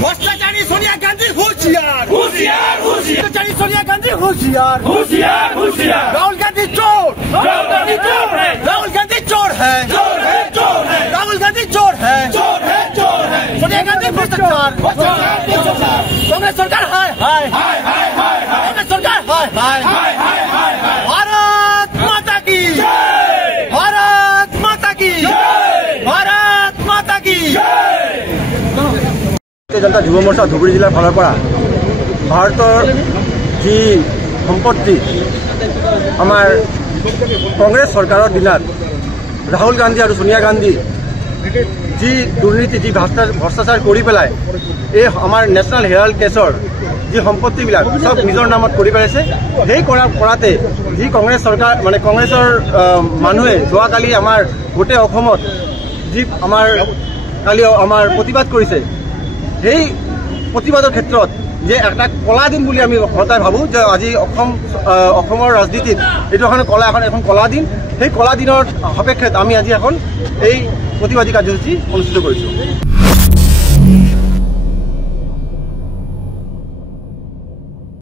भ्रष्टाचारी सोनिया गांधी होशियार होशियार होशियार सोनिया गांधी होशियार होशियार होशियार राहुल गांधी चोर है राहुल गांधी चोर है राहुल गांधी चोर है सोनिया गांधी भ्रष्टाचार कांग्रेस सरकार हाय हाय कांग्रेस सरकार हाय हाय भारत माता की भारत माता की भारत माता की जनता যুৱ মৰ্চা ধুবুৰী জিলাৰ ফালৰ পৰা ভাৰতৰ যি সম্পত্তি আমাৰ কংগ্ৰেছ চৰকাৰৰ দিনত ৰাহুল গান্ধী আৰু সোনিয়া গান্ধী যি দুৰ্নীতি যি ভ্ৰষ্টাচাৰ কৰি পেলাই এই আমাৰ নেশ্যনেল হেৰাল্ড কেছৰ যি সম্পত্তিবিলাক সব নিজৰ নামত কৰি পেলাইছে সেই কৰাতে যি কংগ্ৰেছ চৰকাৰ মানে কংগ্ৰেছৰ মানুহে যোৱাকালি আমাৰ গোটেই অসমত যি আমাৰ কালি আমাৰ প্ৰতিবাদ কৰিছে এই প্ৰতিবাদৰ ক্ষেত্ৰত যে একটা কলা দিন বুলি আমি সদায় ভাবো যে আজি অসমৰ ৰাজনীতিত এইটো এখন কলা দিন সেই কলা দিনৰ সপক্ষে আমি আজি এখন এই প্ৰতিবাদী কাৰ্যসূচী অনুষ্ঠিত কৰিছো।